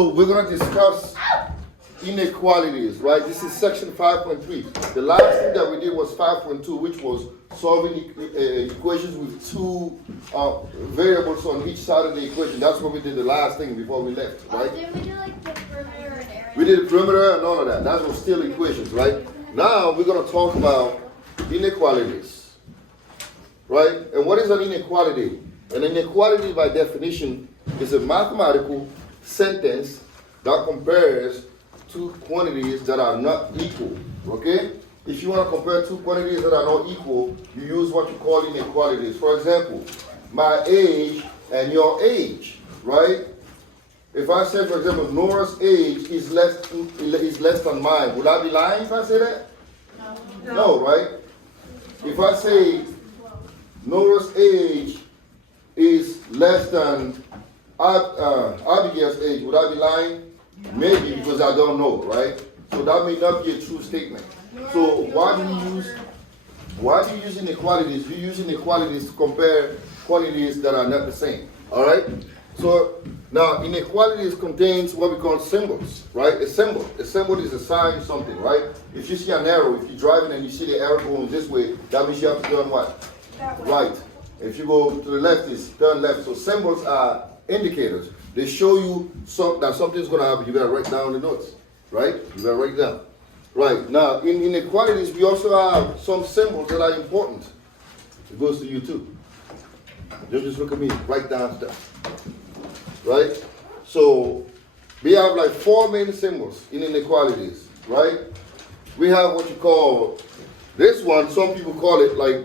So we're going to discuss inequalities, right? This is section 5.3. The last thing that we did was 5.2, which was solving equations with two variables on each side of the equation. That's what we did the last thing before we left, right? Didn't we do like the perimeter and area? We did the perimeter and all of that. That was still equations, right? Now we're going to talk about inequalities, right? And what is an inequality? An inequality, by definition, is a mathematical sentence that compares two quantities that are not equal, okay? If you want to compare two quantities that are not equal, you use what you call inequalities. For example, my age and your age, right? If I say, for example, Nora's age is less than mine, would I be lying if I say that? No, right? If I say Nora's age is less than Abigail's age, would I be lying? Maybe, because I don't know, right? So that may not be a true statement. So why do you use inequalities? You use inequalities to compare quantities that are not the same. All right? So now inequalities contains what we call symbols, right? A symbol. A symbol is a sign of something, right? If you see an arrow, if you're driving and you see the arrow going this way, that means you have to turn what? Right. If you go to the left, it's turn left. So symbols are indicators. They show you that something's going to happen. You got to write down the notes, right? You got to write it down. Right. Now, in inequalities, we also have some symbols that are important. It goes to you too. Don't just look at me. Write down stuff. Right? So, we have like four main symbols in inequalities, right? We have what you call, this one, some people call it like,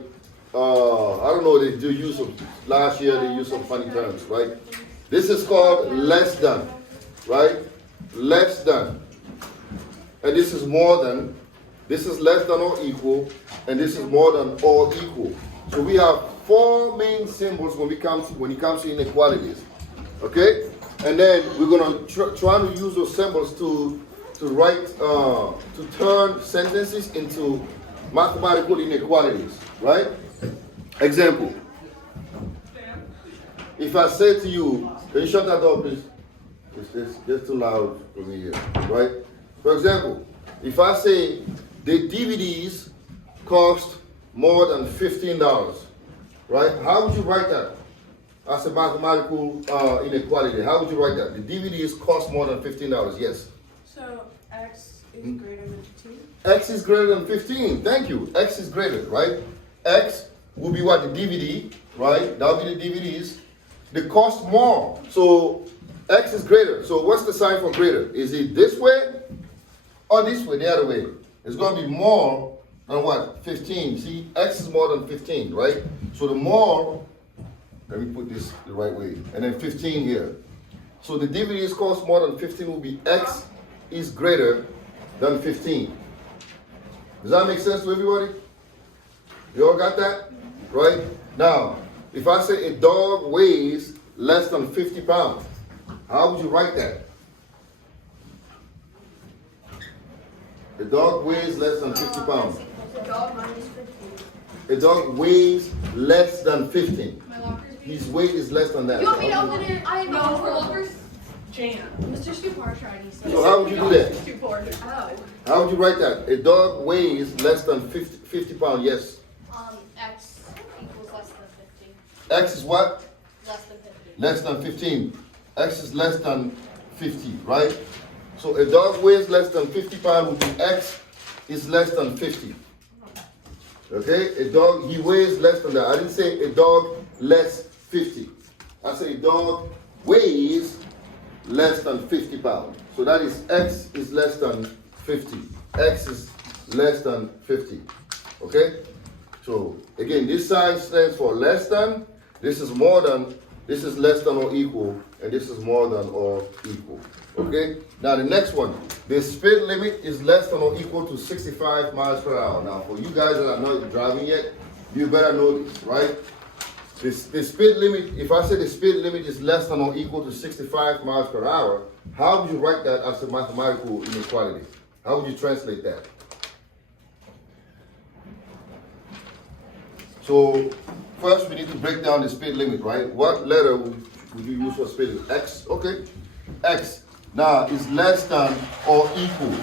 I don't know, they do use some, last year they used some funny terms, right? This is called less than, right? Less than. And this is more than, this is less than or equal, and this is more than or equal. So we have four main symbols when it comes to inequalities, okay? And then we're gonna try to use those symbols to write, to turn sentences into mathematical inequalities, right? Example. If I say to you, can you shut that door, please? It's too loud for me here, right? For example, if I say the DVDs cost more than $15, right? How would you write that as a mathematical inequality? How would you write that? The DVDs cost more than $15, yes. So x is greater than 15? X is greater than 15, thank you. X is greater, right? X will be what? The DVD, right? That will be the DVDs. They cost more. So X is greater. So what's the sign for greater? Is it this way or this way, the other way? It's going to be more than what? 15. See, X is more than 15, right? So the more, let me put this the right way, and then 15 here. So the DVDs cost more than 15 will be X is greater than 15. Does that make sense to everybody? You all got that? Right? Now, if I say a dog weighs less than 50 pounds, how would you write that? A dog weighs less than 50 pounds. A dog minus 15. A dog weighs less than 15. His weight is less than that. You want me to open it? I know for lockers. Jan. Mr. Stupar tried. So how would you do that? Oh. How would you write that? A dog weighs less than 50 pounds, yes. X equals less than 15. X is what? Less than 15. Less than 15. X is less than 50, right? So a dog weighs less than 50 pounds would be X is less than 50. Okay? A dog, he weighs less than that. I didn't say a dog less 50. I say a dog weighs less than 50 pounds. So that is X is less than 50. X is less than 50. Okay? So again, this sign stands for less than, this is more than, this is less than or equal, and this is more than or equal. Okay? Now the next one, the speed limit is less than or equal to 65 miles per hour. Now for you guys that are not driving yet, you better know this, right? The speed limit, if I say the speed limit is less than or equal to 65 miles per hour, how would you write that as a mathematical inequality? How would you translate that? So first we need to break down the speed limit, right? What letter would you use for speed limit? X, okay. X. now is less than or equal.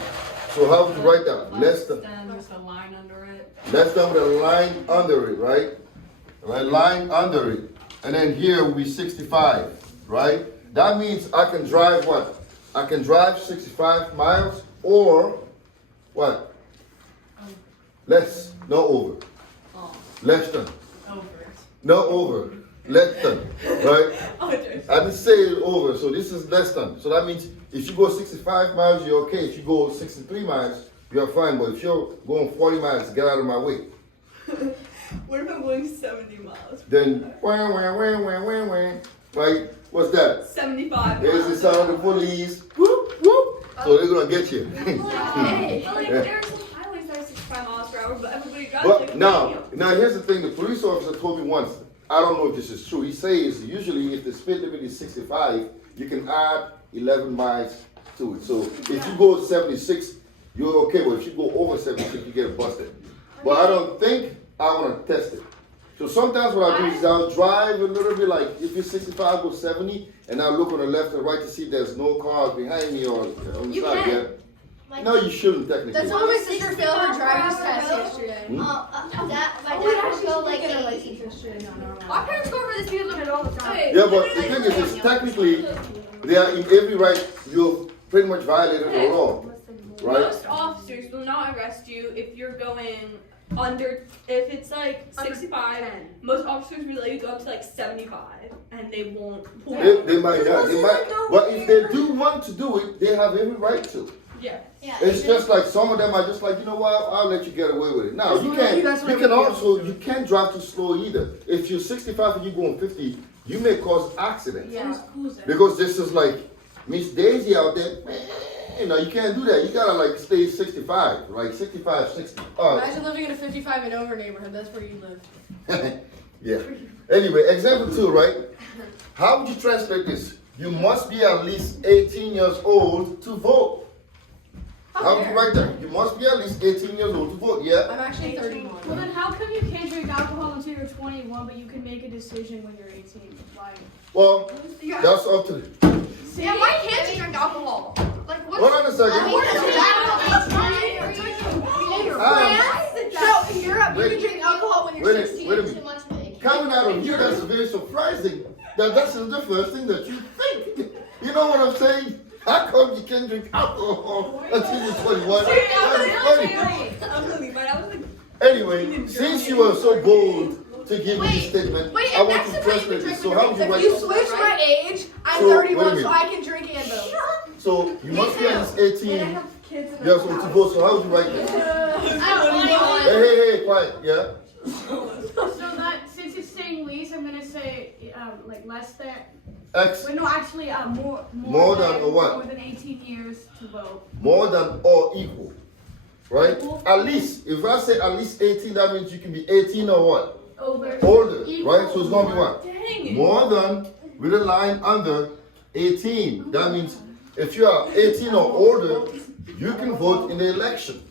So how would you write that? Less than. There's a line under it. Less than with a line under it, right? Right, line under it. And then here will be 65, right? That means I can drive what? I can drive 65 miles or what? Less, no over. Less than. Over. No over. Less than, right? Oh, there's. I didn't say it over, so this is less than. So that means if you go 65 miles, you're okay. If you go 63 miles, you're fine. But if you're going 40 miles, get out of my way. What if I'm going 70 miles? Then, wah, wah, wah, wah, wah, wah. Right? What's that? 75 There's the miles. sound of the police. Whoop, whoop. So they're gonna get you. Hey, but like, Yeah. there are some highways that are 65 miles per hour, but everybody drives But like a now radio. here's the thing. The police officer told me once. I don't know if this is true. He says usually if the speed limit is 65, you can add 11 miles to it. So if you go 76, you're okay. But if you go over 76, you get busted. But I don't think I want to test it. So sometimes what I do is I'll drive a little bit, like if it's 65, go 70, and I'll look on the left and right to see if there's no cars behind me or on the You side. can. Yeah. No, you shouldn't technically. That's how my sister failed her driver's test yesterday. Hmm? My dad would go like 80. My parents go over the speed limit all the time. Yeah, but the thing is, it's technically, they are in every right, you've pretty much violated the law, right? Most officers will not arrest you if you're going under, if it's like 65, most officers will let you go up to like 75, and they won't pull you. They might not, but if they do want to do it, they have every right to. Yeah. Yeah. It's just like some of them are just like, you know what, I'll let you get away with it. Now, you can't drive too slow either. If you're 65 and you're going 50, you may cause accidents. Yeah. Because this is like Miss Daisy out there, you know, you can't do that. You gotta like stay 65, like 65, 60. Imagine living in a 55 and over neighborhood. That's where you lived. Yeah. Anyway, example 2, right? How would you translate this? You must be at least 18 years old to vote. How would you write that? You must be at least 18 years old to vote, yeah? I'm actually 31. Well, then how come you can't drink alcohol until you're 21, but you can make a decision when you're 18? Why? Well, that's up to the... Yeah, why can't you drink alcohol? Like, what's Hold on a second. what is that? No, in Europe, you can drink alcohol when you're Wait a 16. minute. Coming out of you, that's very surprising. That's the first thing that you think. You know what I'm saying? How come you can't drink alcohol until you're 21? That's funny. I'm really, but I was like, Anyway, since you were so bold to give me this statement, Wait, I and want that's to the way you translate can this. drink So when how would you you're write You this? switch my age. I'm So, wait a 31, minute. so I can drink and vote. So you must be at least 18 kids in years old to vote. So how would you write this? Hey, quiet. Yeah. So that, since it's saying least, I'm gonna say like less than. X. Wait, no, actually, More than or what? More than 18 years to vote. More than or equal. Right? At least. If I say at least 18, that means you can be 18 or what? Over. Older. Right? So it's going to be what? dang it. More than with a line under 18. That means if you are 18 or older, you can vote in the election.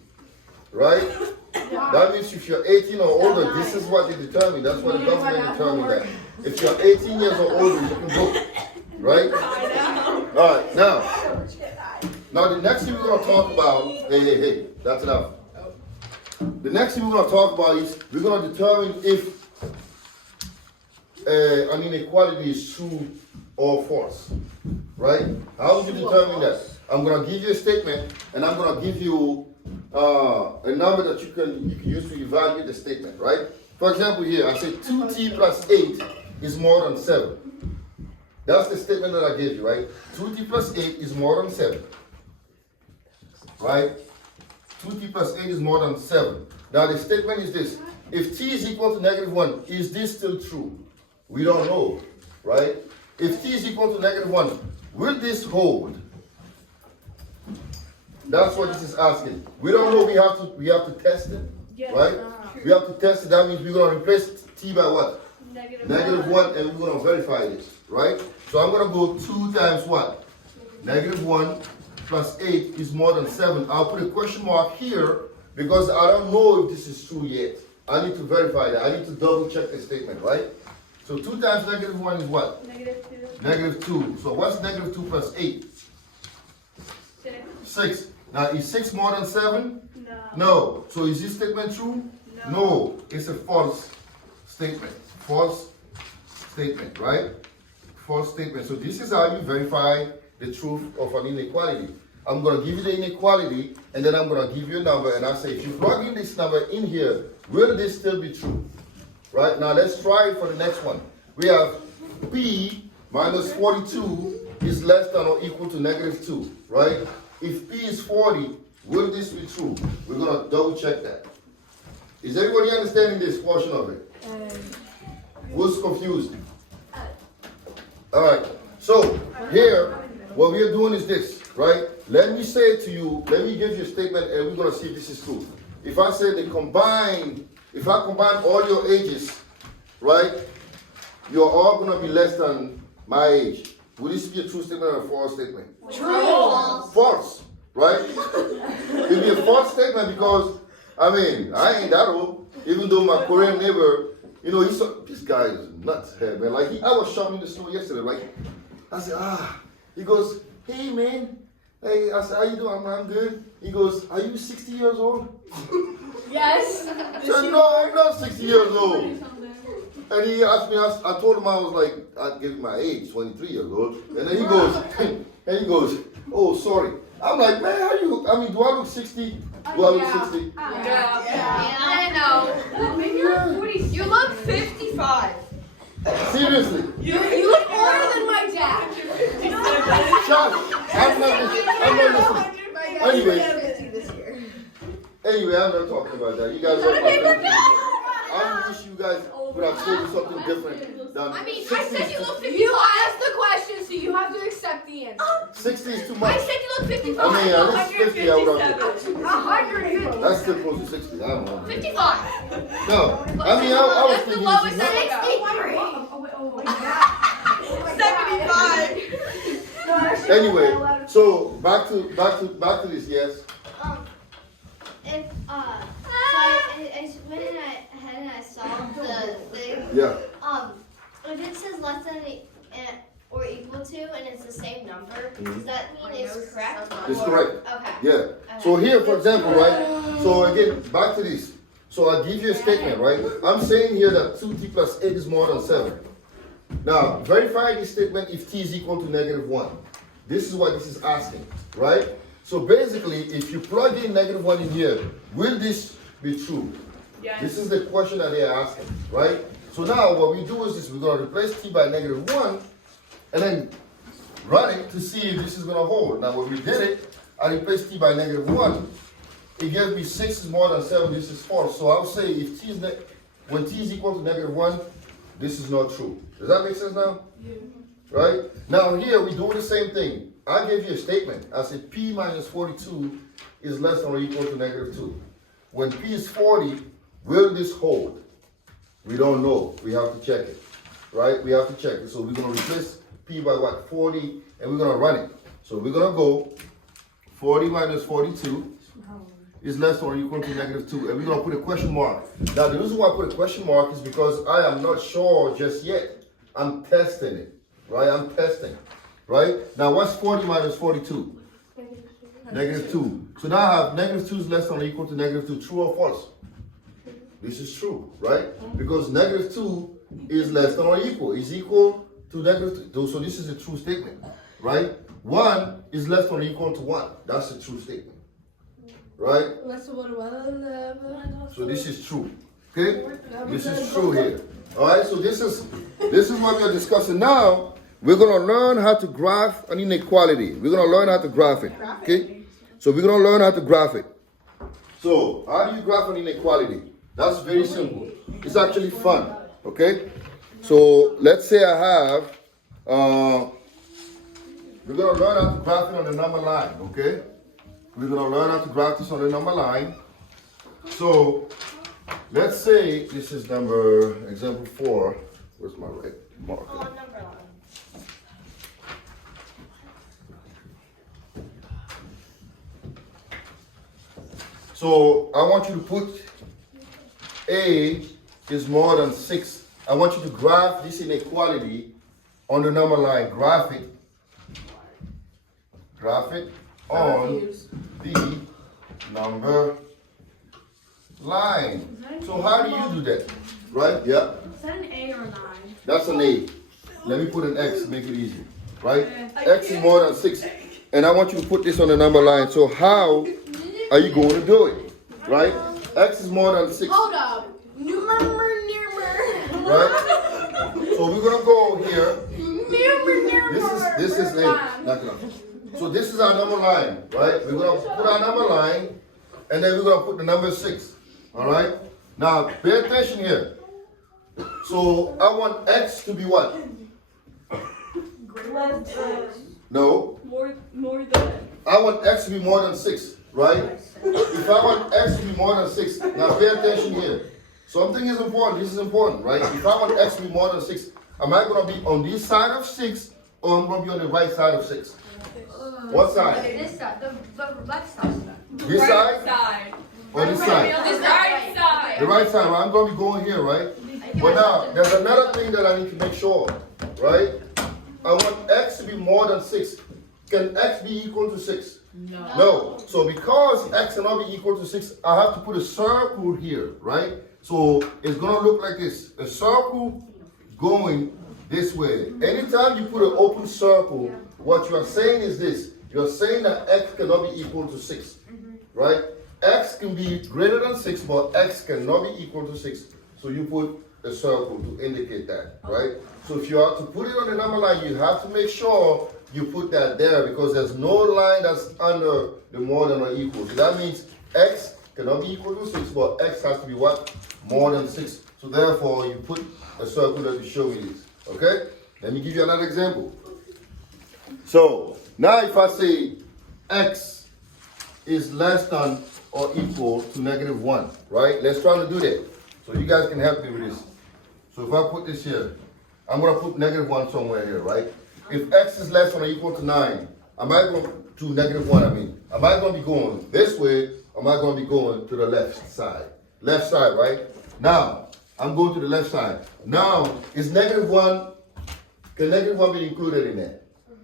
Right? That means if you're 18 or older, this is what they determine. That's what the government determined that. If you're 18 years or older, you can vote. Right? Alright, now the next thing we're going to talk about, hey, that's enough. The next thing we're going to talk about is we're going to determine if an inequality is true or false. Right? How would you determine that? I'm going to give you a statement and I'm going to give you a number that you can use to evaluate the statement, right? For example, here I say 2t plus 8 is more than 7. That's the statement that I gave you, right? 2t plus 8 is more than 7. Right? 2t plus 8 is more than 7. Now the statement is this. If t is equal to -1, is this still true? We don't know, right? If t is equal to -1, will this hold? That's what this is asking. We don't know. We have to test it, right? We have to test it. That means we're gonna replace t by what? -1, and we're gonna verify this, right? So I'm gonna go 2 times what? -1 plus 8 is more than 7. I'll put a question mark here because I don't know if this is true yet. I need to verify that. I need to double check the statement, right? So 2 times -1 is what? -2. -2. So what's -2 plus 8? 6. Now, is 6 more than 7? No. No. So is this statement true? No. It's a false statement. False statement, right? False statement. So this is how you verify the truth of an inequality. I'm going to give you the inequality, and then I'm going to give you a number, and I say, if you plug in this number in here, will this still be true? Right? Now, let's try it for the next one. We have P minus 42 is less than or equal to negative 2, right? If P is 40, will this be true? We're going to double check that. Is everybody understanding this portion of it? Who's confused? All right. So, here, what we are doing is this, right? Let me say to you, let me give you a statement, and we're going to see if this is true. If I say if I combine all your ages, right, you're all going to be less than my age. Would this be a true statement or a false statement? True. False, right? It'd be a false statement because, I mean, I ain't that old. Even though my Korean neighbor, you know, this guy is nuts, head, man. Like, I was shopping in the store yesterday, right? I said, he goes, hey, man. Hey, I said, how you doing? I'm good. He goes, are you 60 years old? Yes. I said, no, I'm not 60 years old. And he asked me, I told him I was like, I'd give him my age, 23 years old. And then he goes, oh, sorry. I'm like, man, do I look 60? Do I look 60? Yeah, I know. Maybe you're 46. You look 55. Seriously. You look older than my dad. Shush. I'm not listening. Anyway, I'm not talking about that. You guys are my family. I wish you guys would have told me something different than I mean, 60 I said you look 55. You asked the question, so you have to accept the answer. 60 is too I much. said you look 55. I mean, at least 50 I would have. 150. That's still close to 60. I don't know. 55. No, I mean, I was That's the thinking lowest this is 63. Anyway, so back to this, yes. If so I went ahead and I solved the thing. Yeah. If it says less than or equal to, and it's the same number, does that mean it's correct? It's correct. Okay. Yeah. So here, for example, right? So again, back to this. So I give you a statement, right? I'm saying here that 2t plus 8 is more than 7. Now, verify this statement if t is equal to negative 1. This is what this is asking, right? So basically, if you plug in negative 1 in here, will this be true? Yes. This is the question that they're asking, right? So now what we do is this, we're going to replace t by negative 1, and then run it to see if this is going to hold. Now when we did it, I replaced t by negative 1. It gave me 6 is more than 7, this is false. So I'll say if when t is equal to negative 1, this is not true. Does that make sense now? Yeah. Right? Now here we're doing the same thing. I gave you a statement. I said p minus 42 is less than or equal to negative 2. When p is 40, will this hold? We don't know. We have to check it. Right? We have to check it. So we're going to replace p by what? 40, and we're going to run it. So we're going to go 40 minus 42 is less than or equal to negative 2. And we're going to put a question mark. Now, the reason why I put a question mark is because I am not sure just yet. I'm testing it. Right? I'm testing. Right? Now, what's 40 minus 42? Negative 2. So now I have negative 2 is less than or equal to negative 2. True or false? This is true, right? Because negative 2 is less than or equal. Is equal to negative 2. So this is a true statement, right? 1 is less than or equal to 1. That's a true statement. Right? So this is true. Okay? This is true here. Alright, so this is what we are discussing now. We're going to learn how to graph an inequality. We're going to learn how to graph it. Okay? So we're going to learn how to graph it. So, how do you graph an inequality? That's very simple. It's actually fun. Okay? So, let's say I have, we're going to learn how to graph it on the number line. Okay? We're going to learn how to graph this on the number line. So, let's say this is example 4. Where's my red marker? On number line. So I want you to put A is more than 6. I want you to graph this inequality on the number line. Graph it. Graph it. on Refuse. the number line. So how do you do that? Right? Yeah. Is that an 8 or a 9? That's an A. Let me put an X, make it easy. Right? X is more than 6. And I want you to put this on the number line. So how are you going to do it? Right? X is more than 6. Hold up. Right? So we're gonna go here. This is A. Knock it off. So this is our number line, right? We're gonna put our number line, and then we're gonna put the number 6. All right? Now pay attention here. So I want X to be what? No. More than. I want X to be more than 6, right? If I want X to be more than 6, now pay attention here. Something is important. This is important, right? If I want X to be more than 6, am I going to be on this side of 6 or I'm going to be on the right side of 6? What side? This side, the left side. This Right side side. or this side? This right side. The right side, right? I'm going to be going here, right? But now, there's another thing that I need to make sure, right? I want X to be more than 6. Can X be equal to 6? No. So because X cannot be equal to 6, I have to put a circle here, right? So it's going to look like this. A circle going this way. Anytime you put an open circle, what you are saying is this. You're saying that X cannot be equal to 6, right? X can be greater than 6, but X cannot be equal to 6. So you put a circle to indicate that, right? So if you are to put it on the number line, you have to make sure you put that there because there's no line that's under the more than or equal. So that means X cannot be equal to 6, but X has to be what? More than 6. So therefore, you put a circle that will show me this, okay? Let me give you another example. So now if I say X is less than or equal to -1, right? Let's try to do that. So you guys can help me with this. So if I put this here, I'm going to put -1 somewhere here, right? If X is less than or equal to 9, am I going to -1, am I going to be going this way, or am I going to be going to the left side? Left side, right? Now, I'm going to the left side. Now, is -1, can -1 be included in that?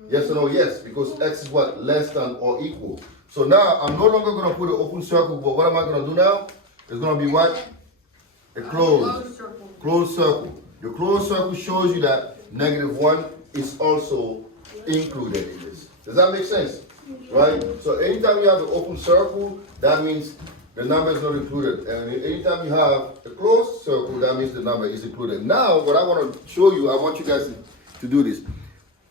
Yes or no? Yes, because X is what? Less than or equal. So now, I'm no longer going to put an open circle, but what am I going to do now? It's going to be what? A closed circle. The closed circle shows you that -1 is also included in this. Does that make sense? Right? So anytime you have an open circle, that means the number is not included. And anytime you have a closed circle, that means the number is included. Now, what I want to show you, I want you guys to do this.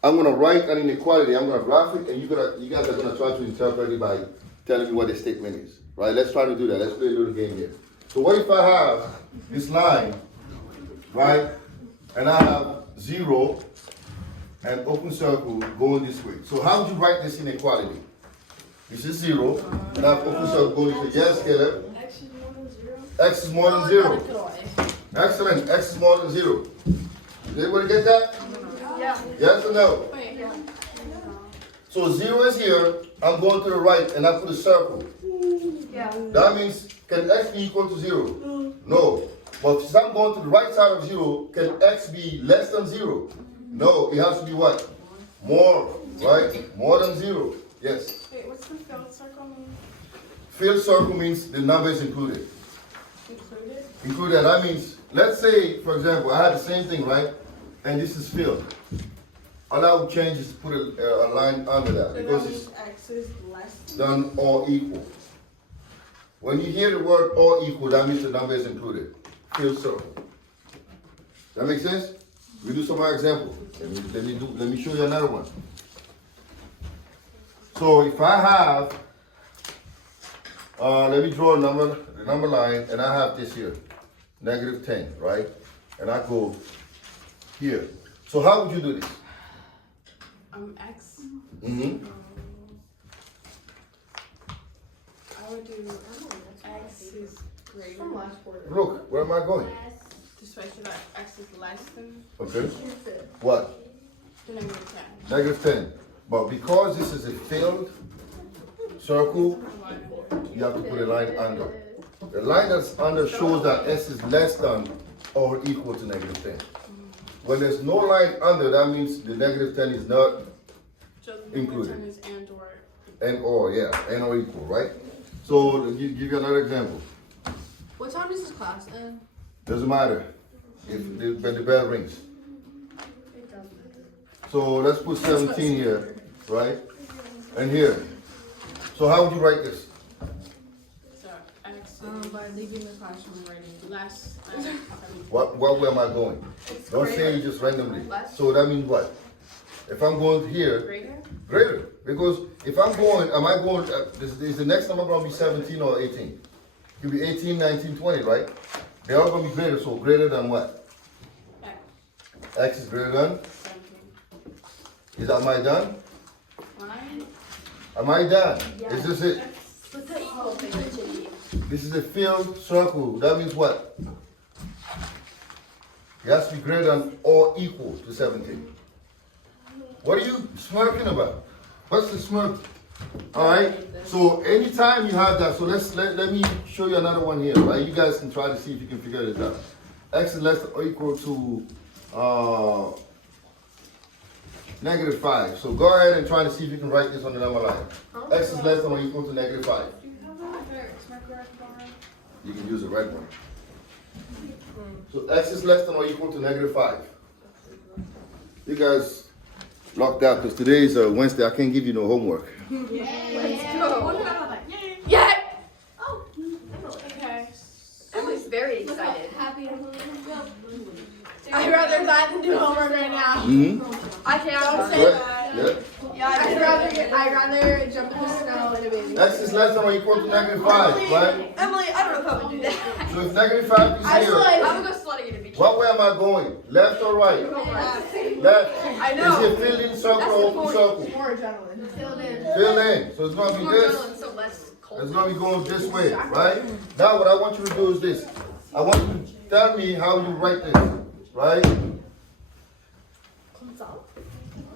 I'm going to write an inequality. I'm going to graph it, and you guys are going to try to interpret it by telling me what the statement is. Right? Let's try to do that. Let's play a little game here. So what if I have this line, right? And I have 0 and open circle going this way. So how would you write this inequality? This is 0, and I have open circle going this way. Yes, Caleb? X is more than 0. Excellent. X is more than 0. Did everybody get that? Yeah. Yes or no? Wait. So 0 is here. I'm going to the right, and I put a circle. Yeah. That means, can X be equal to 0? No. But since I'm going to the right side of 0, can X be less than 0? No, it has to be what? More, right? More than 0. Yes. Wait, what's the filled circle mean? Filled circle means the number is included. Included? Included, that means, let's say, for example, I had the same thing, right? And this is filled. All I would change is put a line under that So because that it's means X is less done or equal. When you hear the word or equal, that means the number is included. Filled circle. That make sense? We do some more examples. Let me show you another one. So if I have, let me draw the number line, and I have this here, -10, right? And I go here. So how would you do this? X. Mm-hmm. I would do X is greater. Look, where am I going? Just make sure that X is less than Okay. What? the -10. -10. But because this is a filled circle, you have to put a line under. The line that's under shows that S is less than or equal to -10. When there's no line under, that means the -10 is not So the included. -10 is and or and or, yeah, and or equal, right? So to give you another example. What time does this class end? Doesn't matter when the bell rings. So let's put 17 here, right? And here. So how would you write this? So X by leaving the classroom and writing less. What way am I going? Don't say it just randomly. So that means what? If I'm going here, greater. Because if I'm going, am I going, is the next number going to be 17 or 18? It could be 18, 19, 20, right? They're all going to be greater, so greater than what? X is greater than? 17. Am I done? Fine. Am I done? Is this it? What's the equal thing that you need? This is a filled circle. That means what? It has to be greater than or equal to 17. What are you smirking about? What's the smirk? Alright? So anytime you have that, so let me show you another one here, right? You guys can try to see if you can figure this out. X is less than or equal to -5. So go ahead and try to see if you can write this on the number line. X is less than or equal to -5. Do you have a smart correct bar? You can use a red one. So X is less than or equal to -5. You guys locked out because today is Wednesday. I can't give you no homework. Let's go. Yay! Yeah! Oh, Okay. Emily's very excited. happy. I'd rather that than do homework right now. Mm-hmm. I can't. Don't say Right? that. Yeah. Yeah, I'd rather jump in the snow in a baby. X is less than or equal to -5, right? Emily, I don't know if I would do that. So if -5 is I here, would. I would go sledding in a beach. what way am I going? Left or right? Left. I know. Is it filled in circle That's or the open point. circle? More adrenaline. Filled in. Fill in. So it's going to be More this. adrenaline, so less cold. It's going to be going this way, right? Now what I want you to do is this. I want you to tell me how you write this, right?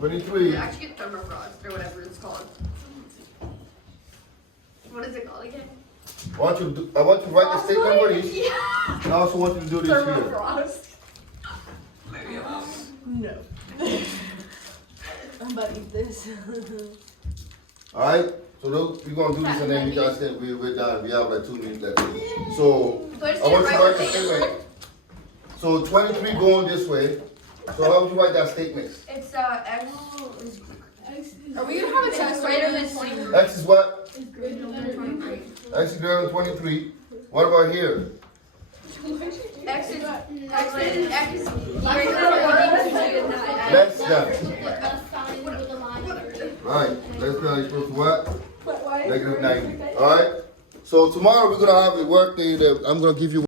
23. You actually get thermofrost or whatever it's called. What is it called again? I want you to write the statement for these. Yeah. And I also want you to do this here. Thermofrost. No. I'm about to eat this. Alright? So we're going to do this and then you guys say we're done. We have like 2 minutes left. So Do I just I want you to write the write statement. So 23 going this way. So how would you write that statement? It's X is Are we gonna have a test greater than 23. X is what? Is greater than 23. X is greater than 23. What about here? X is greater than or equal to 9. Less than. A sign with a line through. Right. Less than equal to what? -90. Alright? So tomorrow we're going to have a work day that I'm going to give you